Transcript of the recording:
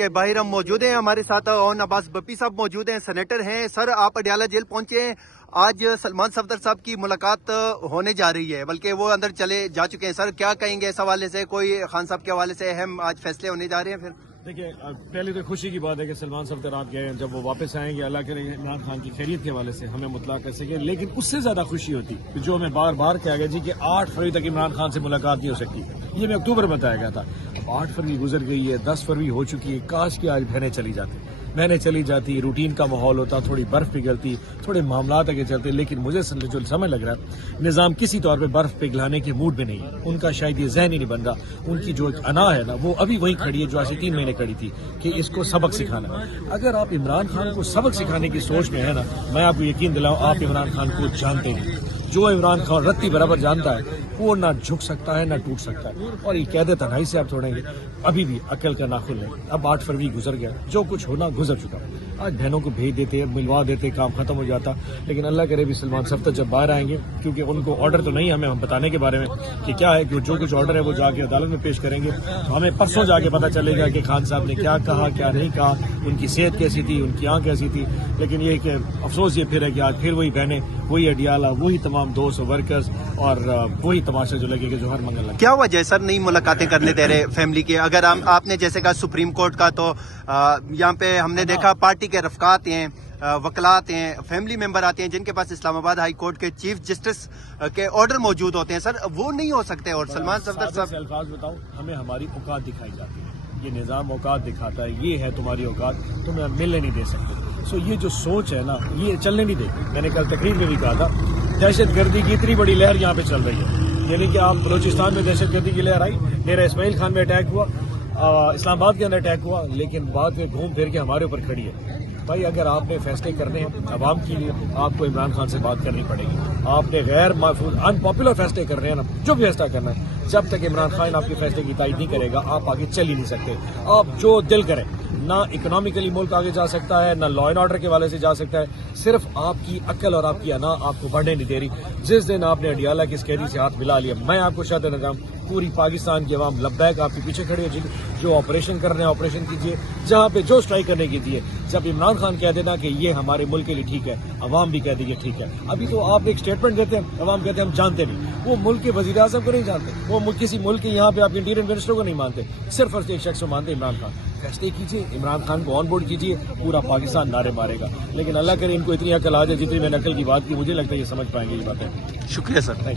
के बाहर हम मौजूद हैं, हमारे साथ ओन अब्बास बप्पी साहब मौजूद हैं, सेनेटर हैं। सर, आप अडियाला जेल पहुंचे हैं, आज सलमान सफदर साहब की मुलाकात होने जा रही है, बल्कि वो अंदर चले जा चुके हैं। सर, क्या कहेंगे इस हवाले से? कोई खान साहब के हवाले से अहम आज फैसले होने जा रहे हैं? फिर देखिए, पहले तो खुशी की बात है कि सलमान सफदर आप गए हैं। जब वो वापस आएंगे, अल्लाह करे इमरान खान की खैरियत के हवाले से हमें मुतला कर सके। लेकिन उससे ज्यादा खुशी होती कि जो हमें बार बार कहा गया जी कि 8 फरवरी तक इमरान खान से मुलाकात नहीं हो सकती, ये मैं अक्टूबर में बताया गया था। अब 8 फरवरी गुजर गई है, 10 फरवरी हो चुकी है। काश कि आज बहनें चली जाती, रूटीन का माहौल होता, थोड़ी बर्फ पिघलती, थोड़े मामलात आगे चलते। लेकिन मुझे जो समय लग रहा है, निज़ाम किसी तौर पे बर्फ पिघलाने के मूड में नहीं है। उनका शायद ये ज़हन ही नहीं बन रहा। उनकी जो एक अना है ना, वो अभी वही खड़ी है जो आज 3 महीने खड़ी थी कि इसको सबक सिखाना। अगर आप इमरान खान को सबक सिखाने की सोच में है ना, मैं आपको यकीन दिलाऊं, आप इमरान खान को जानते नहीं। जो इमरान खान रत्ती बराबर जानता है, वो ना झुक सकता है ना टूट सकता है। और ये कहते तन्हाई से आप छोड़ेंगे, अभी भी अक्ल का नाखुन है। अब 8 फरवरी गुजर गया, जो कुछ होना गुजर चुका। आज बहनों को भेज देते, मिलवा देते, काम खत्म हो जाता। लेकिन अल्लाह करे भी सलमान सफदर जब बाहर आएंगे, क्योंकि उनको ऑर्डर तो नहीं है हमें बताने के बारे में कि क्या है, कि जो कुछ ऑर्डर है वो जाके अदालत में पेश करेंगे। तो हमें परसों जाके पता चलेगा कि खान साहब ने क्या कहा, क्या नहीं कहा, उनकी सेहत कैसी थी, उनकी आँख कैसी थी। लेकिन ये कि अफसोस ये फिर है कि आज फिर वही बहनें, वही अडियाला, वही तमाम दोस्त वर्कर्स और वही तमाशा जो लगेगा जो हर मंगल। क्या वजह है सर, नई मुलाकातें करने दे रहे फैमिली के? अगर आपने जैसे कहा सुप्रीम कोर्ट का, तो यहाँ पे हमने देखा पार्टी के रफकात हैं, वकलात हैं, फैमिली मेंबर आते हैं जिनके पास इस्लामाबाद हाई कोर्ट के चीफ जस्टिस के ऑर्डर मौजूद होते हैं। सर, वो नहीं हो सकते। और सलमान सफदर साहब, अल्फाज बताऊं, हमें हमारी औकात दिखाई जाती है। ये निज़ाम औकात दिखाता है, ये है तुम्हारी औकात, तुम्हें मिलने नहीं दे सकते। सो ये जो सोच है ना, ये चलने नहीं देती। मैंने कल तकरीर में भी कहा था, दहशतगर्दी की इतनी बड़ी लहर यहाँ पे चल रही है। यानी कि आप बलोचिस्तान में दहशतगर्दी की लहर आई, मेरा इस्माइल खान में अटैक हुआ, इस्लामाबाद के अंदर अटैक हुआ, लेकिन बाद में घूम फिर के हमारे ऊपर खड़ी है। भाई, अगर आपने फैसले करने हैं अवाम के लिए, आपको इमरान खान से बात करनी पड़ेगी। आपने गैर महफूज अनपॉपुलर फैसले करने हैं ना, जो भी फैसला करना है, जब तक इमरान खान आपके फैसले की तायद नहीं करेगा, आप आगे चल ही नहीं सकते। आप जो दिल करें, ना इकोनॉमिकली मुल्क आगे जा सकता है, ना लॉ एंड ऑर्डर के वाले से जा सकता है। सिर्फ आपकी अक्ल और आपकी अना आपको बढ़ने नहीं दे रही। जिस दिन आपने अडियाला की इस कैदी से हाथ मिला लिया, मैं आपको शायद नजाम, पूरी पाकिस्तान की अवाम लब्बैक आपके पीछे खड़ी है। जो ऑपरेशन कर रहे हैं ऑपरेशन कीजिए, जहां पे जो स्ट्राइक करने की थी। जब इमरान खान कह देना कि ये हमारे मुल्क के लिए ठीक है, अवाम भी कह देगी ठीक है। अभी तो आप एक स्टेटमेंट देते हैं, अवाम कहते हैं हम जानते नहीं। वो मुल्क के वजीर आज़म को नहीं जानते, वो किसी मुल्क के यहाँ पे आपके इंटीरियर मिनिस्टर को नहीं मानते, सिर्फ और एक शख्स को मानते, इमरान खान। फैसले कीजिए, इमरान खान को ऑन बोर्ड कीजिए, पूरा पाकिस्तान नारे मारेगा। लेकिन अल्लाह करे इनको इतनी अकल आ जाए जितनी मैंने अकल की बात की। मुझे लगता है ये समझ पाएंगे ये बातें। शुक्रिया सर।